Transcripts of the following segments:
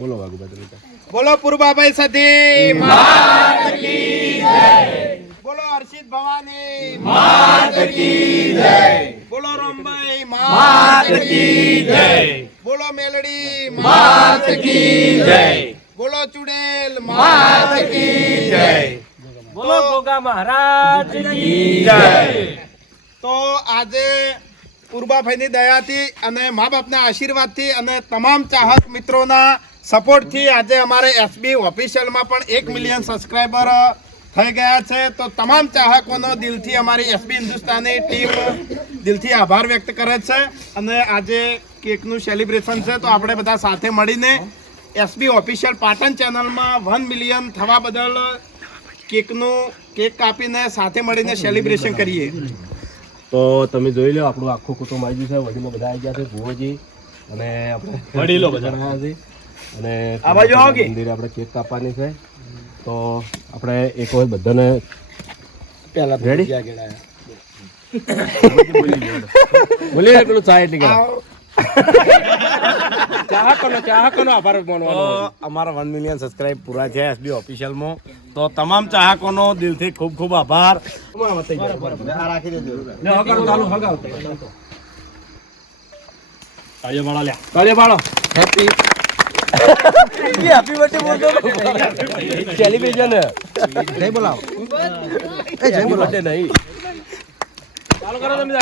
બોલો વાઘુભાઈ. બોલો પૂર્વાભાઈ સતી માત કી જય. બોલો હર્ષિત ભવાની માત કી જય. બોલો રોમભાઈ માત કી જય. બોલો મેલડી માત કી જય. બોલો ચુડેલ માત કી જય. બોલો ગોગા મહારાજ કી જય. તો આજે પૂર્વાભાઈની દયાથી અને મા બાપના આશીર્વાદથી અને તમામ ચાહક મિત્રોના સપોર્ટથી આજે અમારે એસબી ઓફિશિયલમાં પણ 1 મિલિયન સબસ્ક્રાઈબર થઈ ગયા છે. તો તમામ ચાહકોનો દિલથી અમારી એસબી હિન્દુસ્તાની ટીમ દિલથી આભાર વ્યક્ત કરે છે. અને આજે કેકનું સેલિબ્રેશન છે તો આપણે બધા સાથે મળીને એસબી ઓફિશિયલ પાટણ ચેનલમાં 1 મિલિયન થવા બદલ કેક કાપીને સાથે મળીને સેલિબ્રેશન કરીએ. તો તમે જોઈ લો આપણું આખું કુટુંબ આવી ગયું છે. વડીલો બધા આવી ગયા છે, ભુવોજી અને આપણે વડીલો બધા આવ્યા છે. અને મંદિરે આપણે કેક કાપવાની છે. તો આપણે એક વખત બધાને પહેલા રેડી બોલીએ પેલું ચા એટલી ચાહકોનો આભાર માનવાનો. અમારા 1 મિલિયન સબસ્ક્રાઇબ પૂરા થયા એસબી ઓફિશિયલમાં. તો તમામ ચાહકોનો દિલથી ખૂબ ખૂબ આભાર. હેપી બર્થડે બોલતો સેલિબ્રેશન જય બોલાવો. જય બોલાવો નહીં ચાલો કરો તમે.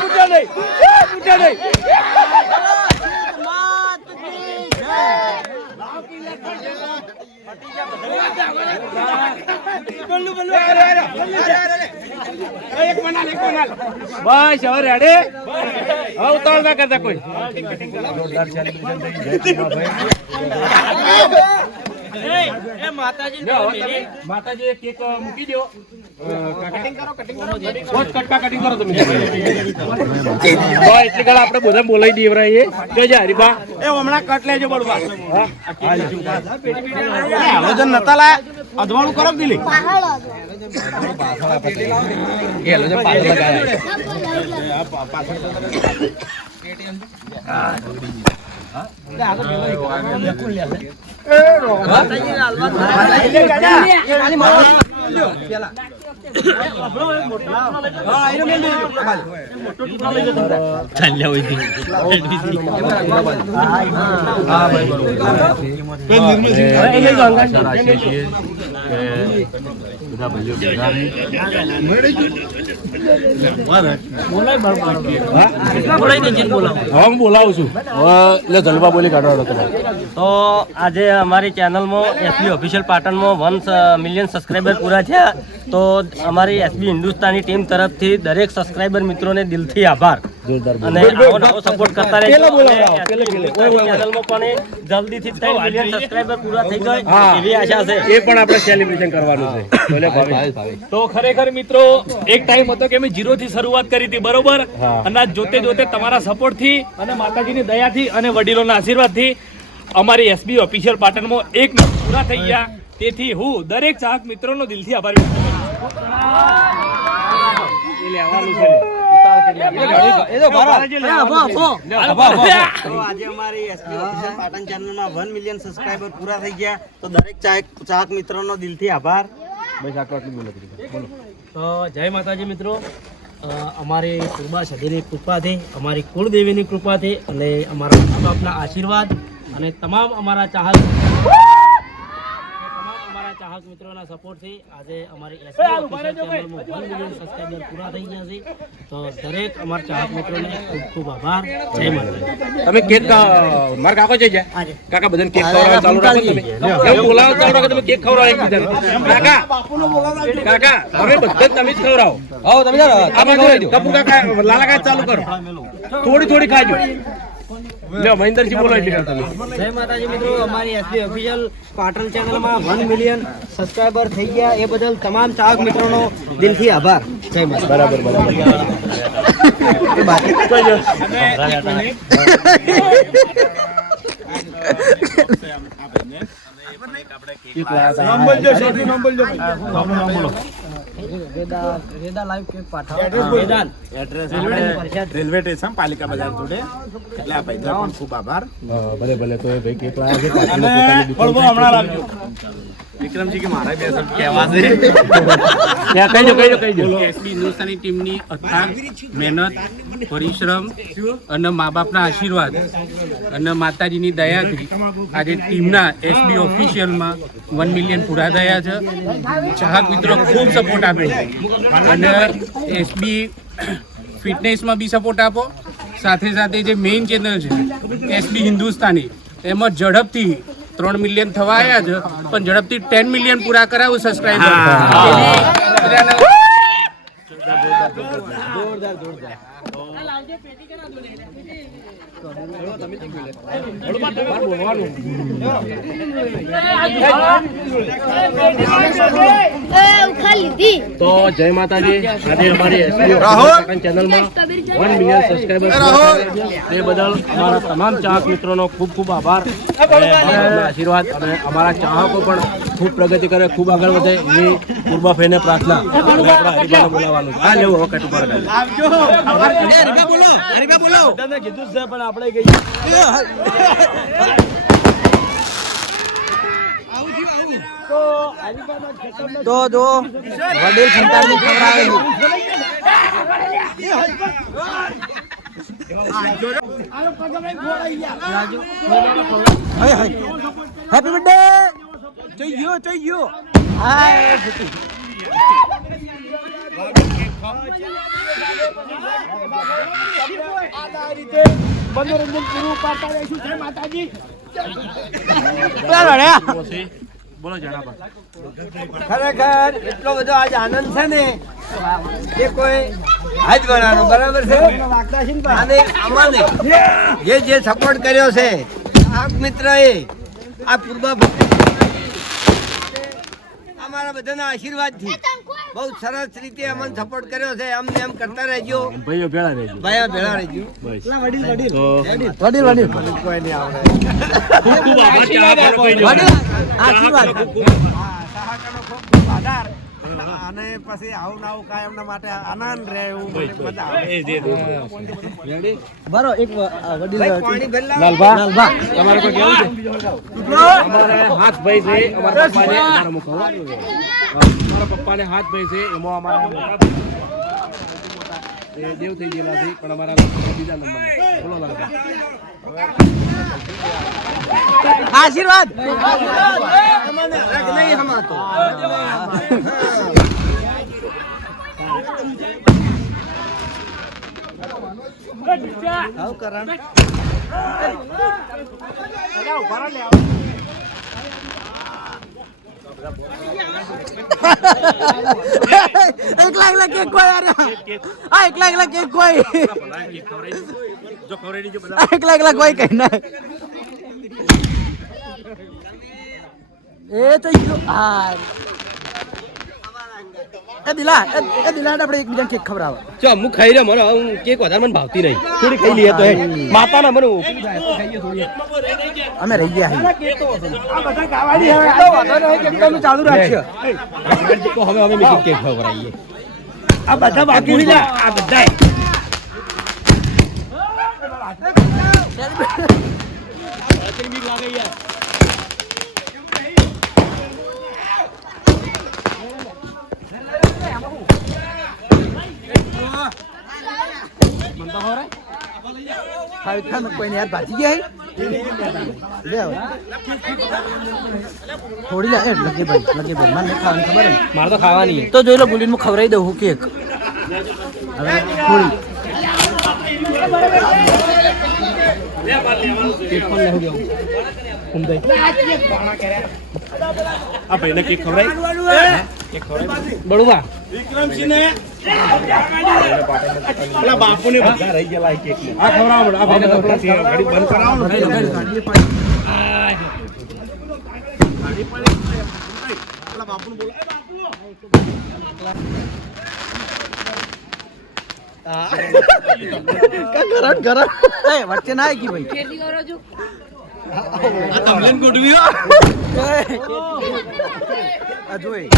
પૂછો નહીં. બસ હવે રેડી. હવે ઉતાવળ ના કરતા કોઈ. જોરદાર સેલિબ્રેશન થઈ જાય. માતાજી કેક મૂકી દો. કટિંગ કરો તમે. એટલી કળ આપણે બધા બોલાવી દેવરાઈએ કે જે હરીબા એ હમણાં કટ લેજો બળવા. વજન નતા લાયા અધવાળું કરો દિલી. બોલાવું છું એટલે જલવા બોલી કાઢવાનો. તો આજે અમારી ચેનલમાં એસબી ઓફિશિયલ પાટણમાં 1 મિલિયન સબસ્ક્રાઈબર પૂરા થયા. તો અમારી એસબી હિન્દુસ્તાની ટીમ તરફથી દરેક સબસ્ક્રાઈબર મિત્રોને દિલથી આભાર. અને આવો નવો સપોર્ટ કરતા રહેજો. ચેનલમાં પણ જલ્દીથી 3 મિલિયન સબસ્ક્રાઈબર પૂરા થઈ જાય એવી આશા છે. એ પણ આપણે સેલિબ્રેશન કરવાનું છે. તો ખરેખર મિત્રો એક ટાઈમ હતો કે અમે 0 થી શરૂઆત કરી હતી, બરોબર. અને જોતે જોતે તમારા સપોર્ટ થી અને માતાજીની દયાથી અને વડીલોના આશીર્વાદથી અમારી એસબી ઓફિશિયલ પાટણમાં 1 મિલિયન પૂરા થઈ ગયા. તેથી હું દરેક ચાહક મિત્રોનો દિલથી આભાર વ્યક્ત કરું છું. આજે અમારી એસપી ઓફિશિયલ પાટણ ચેનલમાં 1 મિલિયન સબસ્ક્રાઇબર પૂરા થઈ ગયા. તો દરેક ચાહક મિત્રોનો દિલથી આભાર. તો જય માતાજી મિત્રો. અમારી પૂર્વા સદીની કૃપાથી, અમારી કુળદેવીની કૃપાથી અને અમારા મા બાપના આશીર્વાદ અને તમામ અમારા ચાહક મિત્રોના સપોર્ટથી આજે અમારી એસબી ઓફિશિયલ ચેનલમાં 1 મિલિયન સબસ્ક્રાઇબર પૂરા થઈ ગયા છે. તો દરેક અમારા ચાહક મિત્રોને ખૂબ ખૂબ આભાર. જય માતાજી. તમે કેક મારા કાકો છે કાકા બધાને કેક ખવડાવવા ચાલુ રાખો. તમે એવું બોલાવો ચાલુ રાખો. તમે કેક ખવડાવો એકબીજાને. કાકા તમે બધા તમે જ ખવડાવો. તમે આ બાજુ કપૂર કાકા લાલા કાકા ચાલુ કરો. થોડી ખાજો. મહેન્દ્રજી બોલો એટલે તમે. જય માતાજી મિત્રો. અમારી એસબી ઓફિશિયલ પાટણ ચેનલમાં 1 મિલિયન સબસ્ક્રાઇબર થઈ ગયા એ બદલ તમામ ચાહક મિત્રોનો દિલથી આભાર. જય માતા. બરાબર. રેદા લાઈવ કેક પાઠવ એડ્રેસ રેલવે સ્ટેશન પાલિકા બજાર જોડે એટલે આ ભાઈ પણ ખૂબ આભાર ભલે ભલે તો એ ભાઈ કેક લાયા છે પાછળ અને પોતાની દુકાન હળવો છે. હમણાં લાવજો વિક્રમજી કે મારા બે શબ્દ કહેવા છે ત્યાં કહી દો એસબી હિન્દુસ્તાની ટીમની અથાગ મહેનત પરિશ્રમ અને મા બાપના આશીર્વાદ અને માતાજીની દયાથી આજે ટીમના એસબી ઓફિશિયલમાં 1 મિલિયન પૂરા થયા છે. ચાહક મિત્રો ખૂબ સપોર્ટ આપે છે અને એસબી ફિટનેસમાં બી સપોર્ટ આપો. સાથે સાથે જે મેઇન ચેનલ છે એસબી હિન્દુસ્તાની એમાં ઝડપથી 3 મિલિયન થવા આવ્યા છે પણ ઝડપથી 10 મિલિયન પૂરા કરાવું સબસ્ક્રાઈબર. તો જય માતાજી. આજે અમારી SBO ચેનલમાં 1 મિલિયન સબસ્ક્રાઇબર તે બદલ અમારા તમામ ચાહક મિત્રોનો ખૂબ ખૂબ આભાર અને બાબાના આશીર્વાદ અને અમારા ચાહકો પણ ખૂબ પ્રગતિ કરે, ખૂબ આગળ વધે એવી પૂર્બાભાઈને પ્રાર્થના. અને આપણા હરિભાઈને બોલાવવાનું આ લેવું હવે કટુ પર કીધું છે પણ આપણે ગઈ તો જો વડીલ સંતાનની ખબર આવેલી હેપી બર્થડે to you હાય મનોરંજન પૂરું પાડતા રહીશું. જય માતાજી. બોલો જણાબા. ખરેખર એટલો બધો આજ આનંદ છે ને કે કોઈ હાજ બનાવવાનો બરાબર છે. અને અમાને જે સપોર્ટ કર્યો છે આ મિત્રએ આ પૂર્વા અમારા બધાના આશીર્વાદથી બહુ સરસ રીતે અમને સપોર્ટ કર્યો છે. અમને એમ કરતા રહેજો ભાઈઓ ભેળા રહેજો. ભાઈ ભેળા રહેજો. કોઈ નહીં આવે આશીર્વાદ અને પછી આવું ના આવું કાંઈ એમના માટે આનંદ રહે એવું મને મજા આવે. બરો એક વડીલ પાણી ભરલા લાલભા તમારે કોઈ કેવું છે? અમારે હાથ ભાઈ છે અમારા પપ્પાને અમારા મુખ અમારા પપ્પાને હાથ ભાઈ છે એમાં અમારા એ દેવ થઈ ગયેલા છે પણ અમારા બીજા નંબરના. બોલો લાલભા. આશીર્વાદ અમને રગ નહીં હમાતો. આવ કરણ એકલા કેક કોઈ અરે આ એકલા કેક કોઈ એકલા કોઈ કઈ ના એ તો આ એ દિલા આપણે એકબીજાને કેક ખવડાવો. જો હું ખાઈ રહ્યો મને હું કેક વધારે મને ભાવતી નહીં. થોડી ખાઈ લઈએ તો હે માતાના મને અમે રહી ગયા ચાલુ રાખશે. તો હવે અમે કેક ખવડાવીએ. આ બધા બાકી રહી ગયા. આ બધા કોઈને યાર ભાજી ગયા થોડી લે લગે ભાઈ મને નહીં ખાવાની ખબર ને મારે તો ખાવાની તો જોઈ લો ગુલીન ખવડાવી દઉં હું કેક હવે થોડી આ ભાઈને કેક ખવડાવી બળુબા વિક્રમસિંહને પેલા બાપુને બધા રહી ગયેલા કેક આ ખવડાવો આ ભાઈને ગાડી બંધ કરાવો ને. પેલા બાપુને બોલાવો. ગરમ વચ્ચે ના આવી ભાઈ જોઈ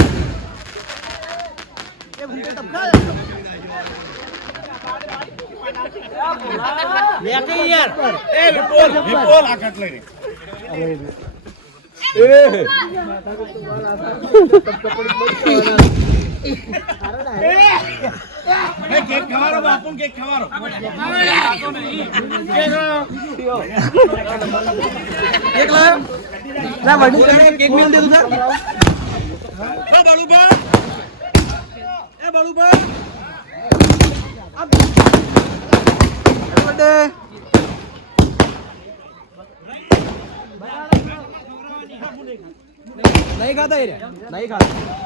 नहीं खाता ही नहीं खाता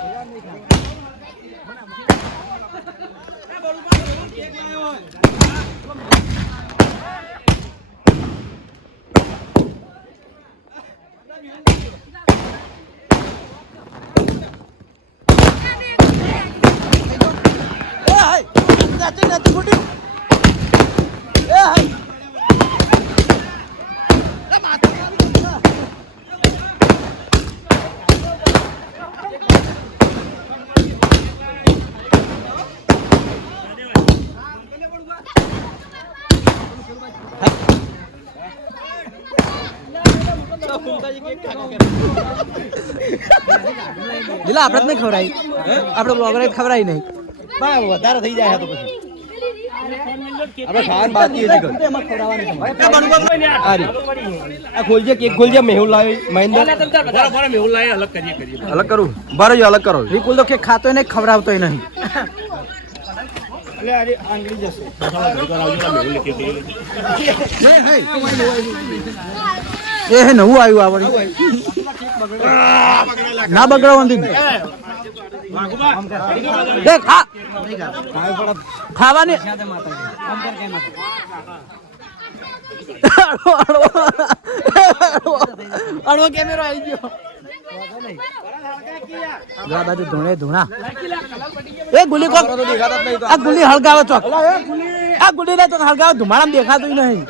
પેલા આપણે જ નહીં ખવડાવી આપણે બ્લોગર ખવડાવી નહીં વધારે થઈ જાય તો પછી આપણે ખાવાનું બાકી આ ખોલજે કેક ખોલજે મેહુલ લાવી મહેન્દ્ર મેહુલ લાય અલગ કરીએ અલગ કરું બાર અલગ કરો વિપુલ તો કેક ખાતો નહીં ખવડાવતો નહીં એ હે નવું આવ્યું આવડે ના બગડવાનું ખાવાની અડવો કેમેરો આવી ગયો આ બાજુ ધોણે ધોણા એ ગુલી કોક આ ગુલી હળગાવો ચોક આ ગુલી ના ચોક હળગાવો ધુમાડામાં દેખાતું નહીં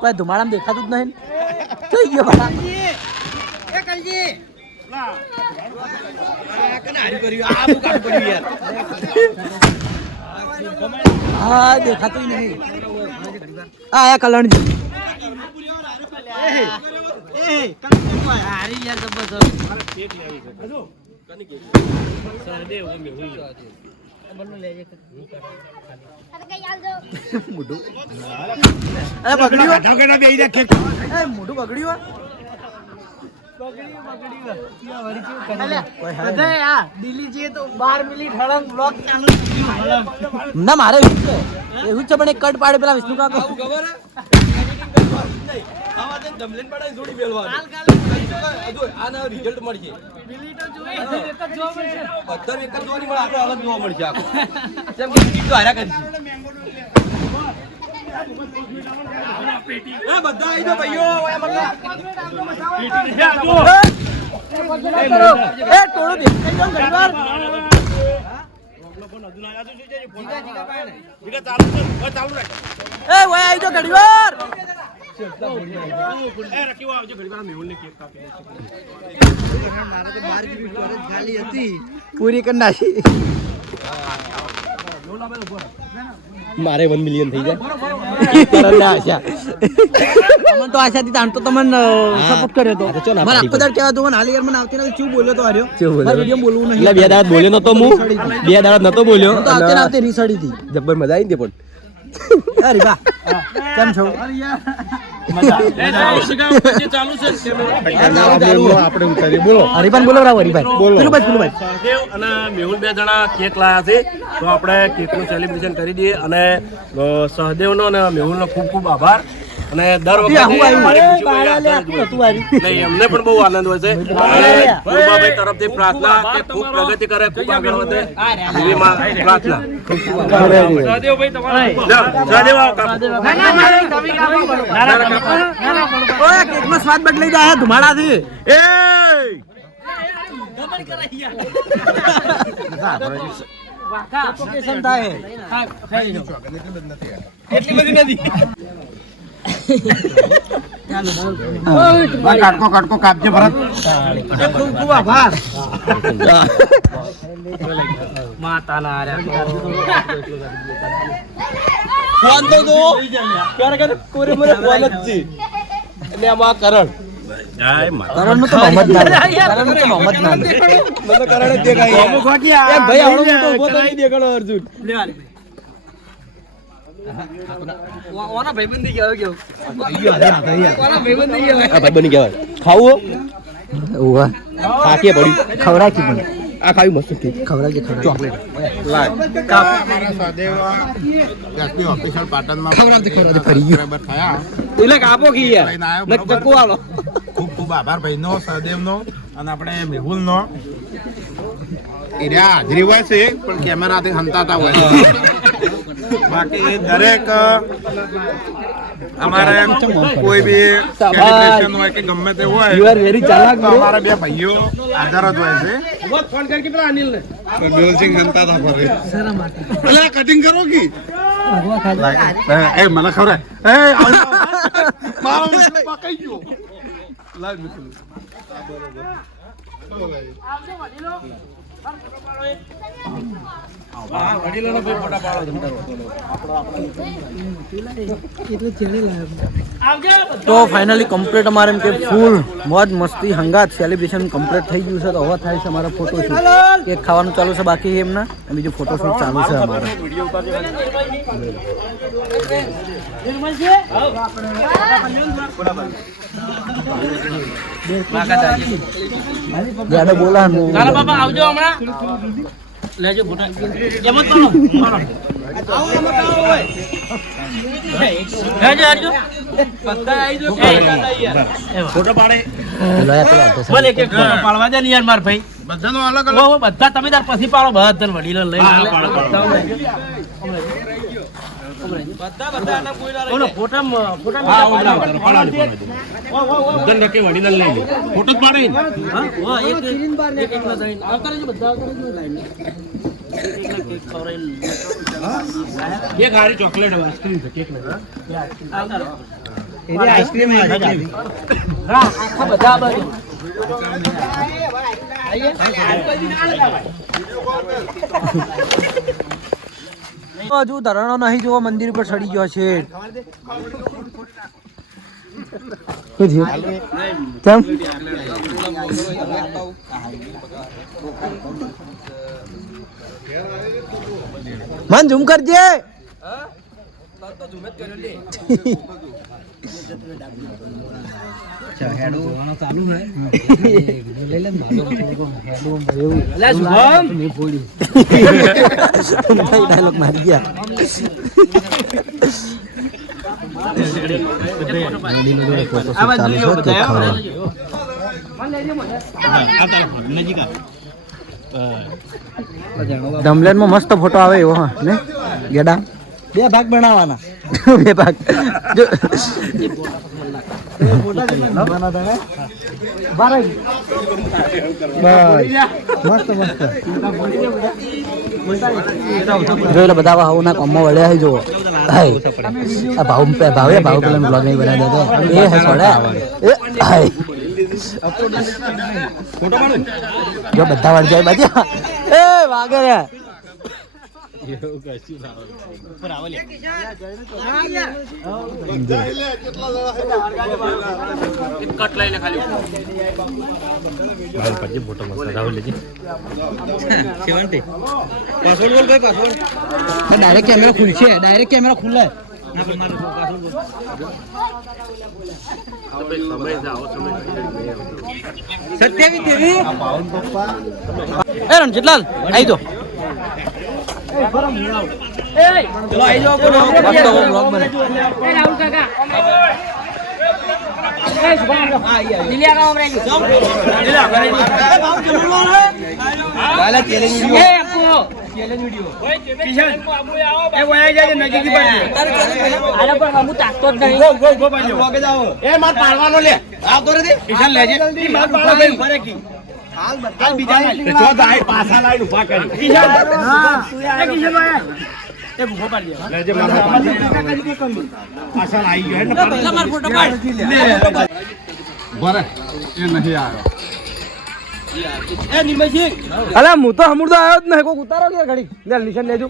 કોઈ ધુમાડામાં દેખાતું જ નહીં કઈ ગયો હા દેખાતું નહીં આયા કલણજી મોઢું બગડ્યું ના મારે એવું જ છે પણ એક કટ પાડે પેલા વિષ્ણુ કાકો પૂરી કરી નાખી મારે 1 મિલિયન થઈ જાય આશા અમન તો આશાથી તાણ તો તમને સપોર્ટ કર્યો તો મને આખો દાડ કહેવા તો મને હાલ યાર મને આવતી નથી શું બોલ્યો તો હાર્યો મારે વિડિયો બોલવું નહીં એટલે બે દાડા બોલ્યો નતો હું બે દાડા નતો બોલ્યો તો આવતે રીસડી હતી જબ્બર મજા આવી દે પણ અરે વાહ કેમ છો હરિભાઈ બોલો હરિભાઈ અને મેહુલ બે જણા કેક લાયા છે તો આપણે કેકનું સેલિબ્રેશન કરી દઈએ અને સહદેવનો અને મેહુલનો ખૂબ ખૂબ આભાર અને દર વખતે એમને પણ બહુ આનંદ હોય છે ગુરુબાભાઈ તરફથી પ્રાર્થના કે ખૂબ પ્રગતિ કરે ખૂબ આગળ વધે એવી પ્રાર્થના સહદેવભાઈ કેકનો સ્વાદ બદલાઈ જાય ધુમાડાથી કાટકો કાપજે ભરત. ખૂબ ખૂબ આભાર. ફોન તો દો ક્યારે કોરે મને ફોન જ છે એટલે આમાં કરણ કરણ નો તો મોહમ્મદ નામ કરણ નો તો મોહમ્મદ નામ મને કરણ જ દેખાય એ ભાઈ આવડો મોટો ઉભો તો નહીં દેખાડો અર્જુન ઓના ભાઈબંધી કેવો કેવો ઓના ભાઈબંધી કેવો આ ભાઈબંધી કેવો ખાવું ઓવા ખાકે પડ્યું ખવરા કે પણ આ ખાવી મસ્ત કે ખવરા કે ચોકલેટ એસબી ઓફિશિયલ પાટણમાં ખવરાવતે ફરી ગયો થયા. એટલે કાપો કી યાર લઈને આવ્યો, ને બરોબર? ચક્કુ આલો ખૂબ ખૂબ આભાર ભાઈનો, સહદેવનો અને આપણે મેહુલનો. એરિયા હાજરી હોય છે પણ કેમેરાથી હંતાતા હોય છે. બાકી એ દરેક અમારે કોઈ બી celebration હોય કે ગમે તે હોય યુ આર વેરી ચાલાક તો અમારા બે ભાઈઓ હાજર જ હોય છે. મેહુલસિંહ હંતાતા ફરે. પેલા કટિંગ કરો કી એ મને ખબર એ મારો પકાઈ ગયો. લાવ મિત્ર. તો ફાઇનલી કમ્પ્લીટ અમારે એમ કે ફૂલ મોજ મસ્તી હંગાત સેલિબ્રેશન કમ્પ્લીટ થઈ ગયું છે તો હવે થાય છે અમારો ફોટોશૂટ કેક ખાવાનું ચાલુ છે બાકી એમના અને બીજું ફોટોશૂટ ચાલુ છે અમારે જ્યાદા બોલા બાબા આવજો હમણાં લેજો ફોટા એમ જ કરો ફોટો પાડે બોલે કે ફોટો પાડવા દે ને યાર માર ભાઈ બધાનો અલગ અલગ બધા તમે તાર પછી પાડો બધા વડીલો લઈ ચોકલેટ આઈસ્ક્રીમ છે કેક આઈસ્ક્રીમ બધા બાજુ હજુ ધરણો નહીં જોવો મંદિર પર ચડી ગયો છે કેમ મન ઝૂમ કરજે ડાયલોગ મારી ગયા ધમલેન માં મસ્ત ફોટો આવે એવો હા ને ગેડા બે ભાગ બનાવવાના બે ભાગ જોઈ લો બધા ભાવના કોમમાં વળ્યા છે જો ભાવ પેલા બ્લોગ નહીં બનાવી દેતો એ હે છોડ્યા જો બધા વળી જાય બાજુ એ વાગે રે ડાયરેક્ટ કેમેરા ખુલશે ડાયરેક્ટ કેમેરા ખુલે રણજીતલાલ આવી દો ચલો આવી જાઓ બ્લોગ બને રાહુલ કાકા અલા હું તો હમુરદો આવ્યો જ નહીં કોઈ ઉતારો કે ઘડી લે નિશાન લેજો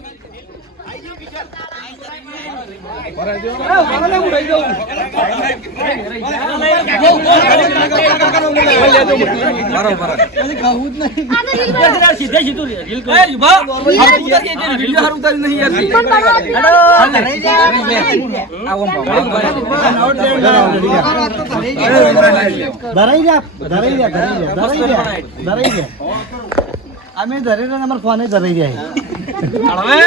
અમે ધરે અમારા ફોને ધરાઈ જાય હવે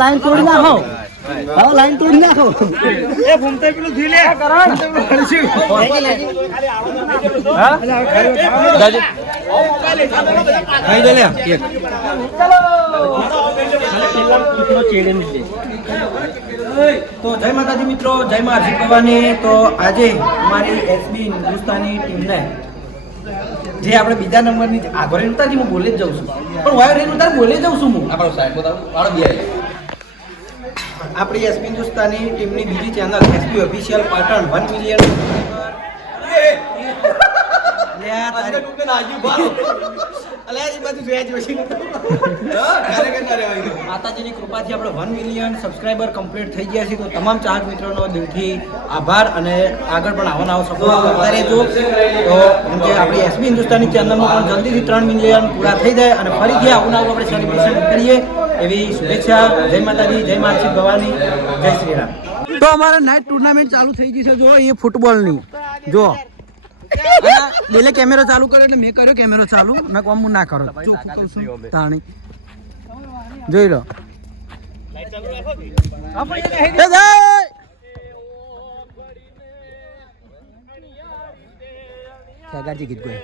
લાઈન તોડી નાખો એ ઘૂમતે પેલું ધીલે તો જય માતાજી મિત્રો, જય મા આરસી ભવાની. તો આજે અમારી એસબી હિન્દુસ્તાની ટીમને જે આપણે બીજા નંબરની આગળ ઉતારજી હું બોલે જ જાઉં છું, પણ વાયર રેન ઉતાર બોલે જાઉં છું હું. આપણી એસબી હિન્દુસ્તાની ટીમની બીજી channel SB official Patan 1 million માતાજીની કૃપાથી આપણે 1 મિલિયન સબસ્ક્રાઇબર કમ્પ્લીટ થઈ ગયા છે. તો તમામ ચાહક મિત્રોનો દિલથી આભાર અને આગળ પણ આવો નવો સપોર્ટ કરતા રહેજો. તો જે આપણી એસબી હિન્દુસ્તાની ચેનલમાં પણ જલ્દીથી 3 મિલિયન પૂરા થઈ જાય અને ફરીથી આવું નવું આપણે સેલિબ્રેશન કરીએ એવી શુભેચ્છા. જય માતાજી, જય મા આરસી ભવાની, જય શ્રી રામ. તો અમારે નાઇટ ટુર્નામેન્ટ ચાલુ થઈ ગઈ છે. જો એ ફૂટબોલની જો પેલે કેમેરો ચાલુ કર્યો એટલે મેં કર્યો કેમેરો ચાલુ ના કોમ ના કરો તાણી જોઈ લો સગાજી ગીત ગયો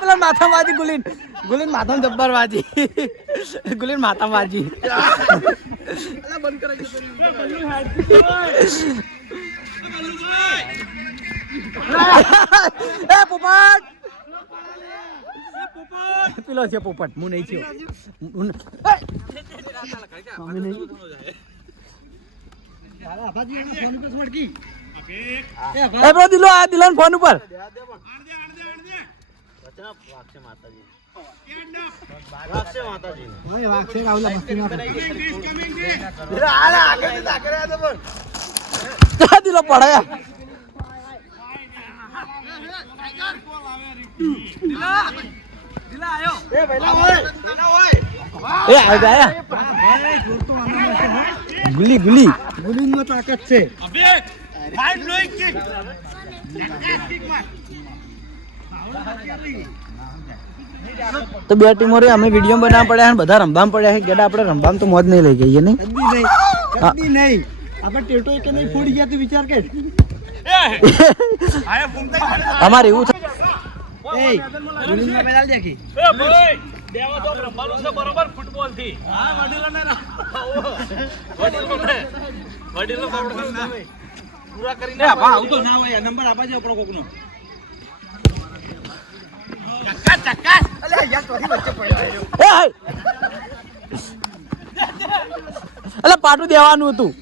પેલા માથા વાજી ગુલીન માથા જબ્બર વાજી ગુલીન માથા વાજી પોપટ પેલો છે પોપટ હું નહીં છું દિલો આ દિલો ફોન ઉપર દિલો પડાયા ગુલી ગુલી ગુલી માં તાકાત છે. તો બે ટીમો રે અમે વિડીયો બનાવવા પડ્યા અને બધા રમવા પડ્યા છે. ગેડા આપણે રમવા તો મોજ નહીં લઈ ગઈએ નહીં આપણે ટેટો કે નહીં ફોડી ગયા તો વિચાર કે અમારે એવું નંબર આપવા જો આપણો કોકનો અલે પાટું દેવાનું હતું.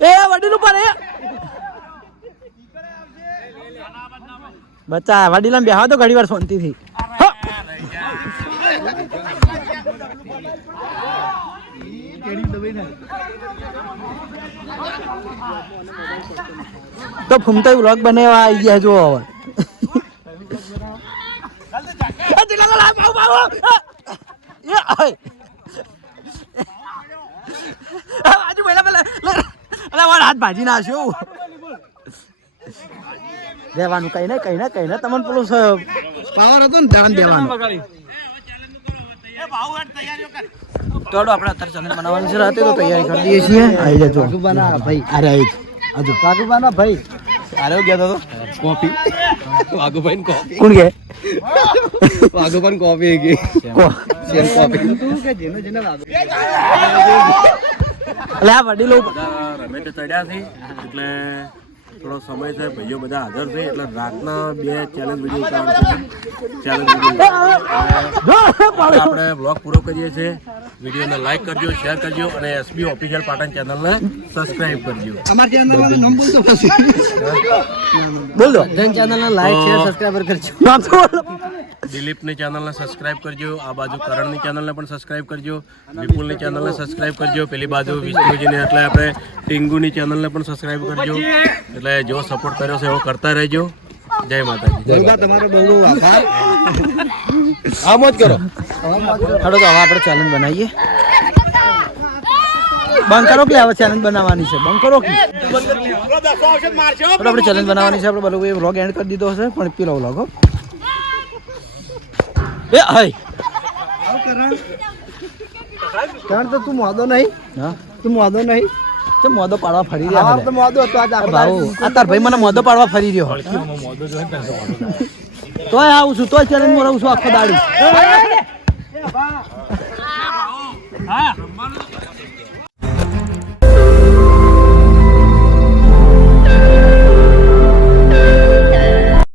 એ વડીલ ઉપર એ બચ્ચા વડીલા બેહવા તો ઘડી વાર શાંતિથી. તો ફૂમતા વ્લોગ બનાવવા આવી ગયા જો હવે હાથ ભાજી નાખ્યો દેવાનું કઈ ને તમને પેલું પાવર હતો ને ધ્યાન દેવાનું તો આપણે અત્યારે ચેનલ બનાવવાની છે રાતે તો તૈયારી કરી દઈએ છીએ આવી જજો ભાઈ અરે હજુ વાઘુબાના ભાઈ અરે ગયા તો કોફી વાઘુભાઈ કોફી કોણ કે વાઘુબાન કોફી કે સેમ કોફી તું કે જેનો જેનો વાઘુ અલે આ વડીલો રમે તો ચડ્યા છે એટલે થોડો સમય છે ભાઈઓ બધા હાજર છે એટલે રાતના 2 ચેલેન્જ વિડીયો આપણે બ્લોગ પૂરો કરીએ છીએ વિડીયોને લાઈક કરજો શેર કરજો અને એસબી ઓફિશિયલ પાટણ ચેનલને સબસ્ક્રાઇબ કરજો અમારી ચેનલનું નામ બોલતો પછી બોલો જન ચેનલને લાઈક શેર સબસ્ક્રાઇબર કરજો નામ તો બોલો દિલીપની ચેનલને સબસ્ક્રાઇબ કરજો આ બાજુ કરણની ચેનલને પણ સબસ્ક્રાઇબ કરજો વિપુલની ચેનલને સબસ્ક્રાઇબ કરજો પેલી બાજુ વિષ્ણુજીની એટલે આપણે ટીંગુની ચેનલને પણ સબસ્ક્રાઇબ કરજો એટલે જેવો સપોર્ટ કર્યો છે એવો કરતા રહેજો જય માતાજી તમારો બહુ બહુ આભાર આમ જ કરો હાલો તો હવે આપણે ચેલેન્જ બનાવીએ બંધ કરો કે હવે ચેલેન્જ બનાવવાની છે બંધ કરો કે આપણે ચેલેન્જ બનાવવાની છે આપણે બધું વ્લોગ એન્ડ કરી દીધો હશે પણ પેલો વ્લોગ હો એ હાય કારણ તો તું મોદો નહીં હા તું મોદો નહીં તે મોદો પાડવા ફરી રહ્યા તો મોદો હતો આજ ભાવ આ તાર ભાઈ મને મોદો પાડવા ફરી રહ્યો તોય આવું છું તોય ચેલેન્જ માં રહું છું આખો દાડી હા